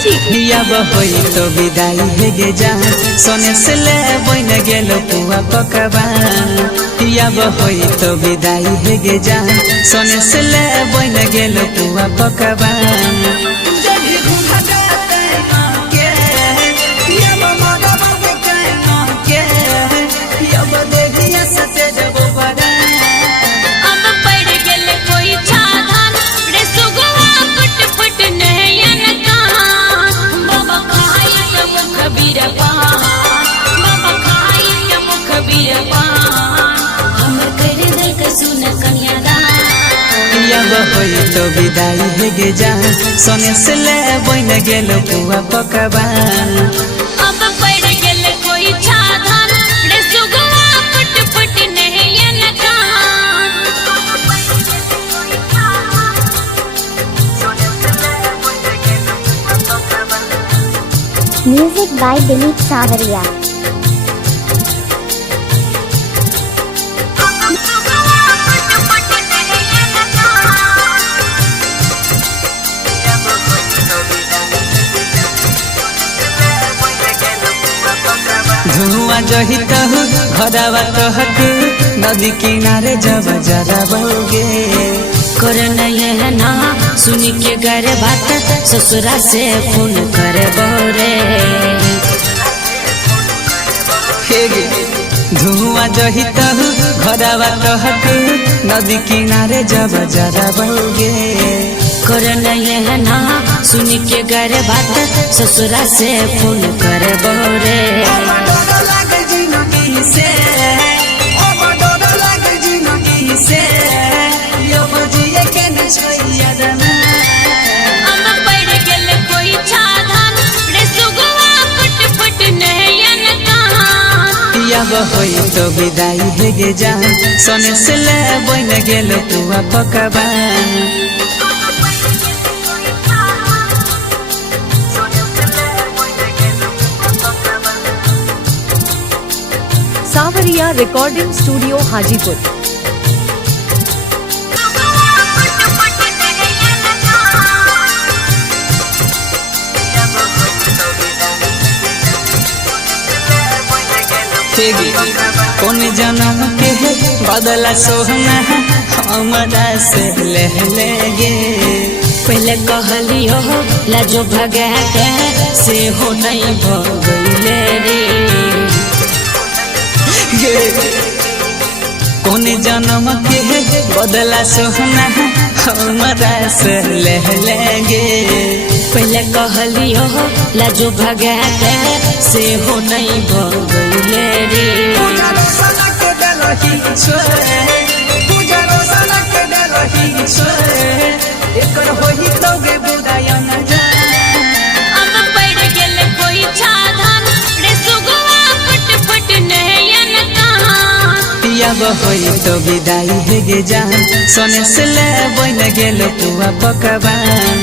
अब होई तो विदाई है गे जान सोने से ले बन गेलो पुआ पकवान। अब होई तो विदाई है गे जान सोने से ले बन गेलो पुआ पकवान। अब होई तो विदाई है गे जान सोने से ले बन गेलो पुआ पकवान। अब पड़ गेल कोई छाधान रे सुगवा फुट फुट नहयन कान। Music by Dilip Savaria. धुआं जही तहु घरवा तहक नदी किनारे जब जरा बोगे करना है ना सुन के घर बात ससुरा से फोन कर बोरे। धुआं जही तहु घरवा तहक नदी किनारे जब जरा बोगे करना है ना सुन के घर बात ससुरा से फोन कर बोरे। अब होई तो विदाई है गे जान सोने से ले बन गेलो पुआ पकवान। सावरिया रिकॉर्डिंग स्टूडियो हाजीपुर। कौन जन्म के है बदला सोहना हमरा से ले लेगे। पहले कहलियो लाजो भगा के से हो नहीं भगले रे। कौन जन्म के है बदला सोहना हमरा से ले लेगे। पहले कहलियो लाजो भगा के से हो नहीं भगले रे। अब पड़ गेल कोई छाधान रे सुगवा फुट फुट नहयन कान। अब होई तो विदाई है गे जान सोने से ले बन गेलो पुआ पकवान।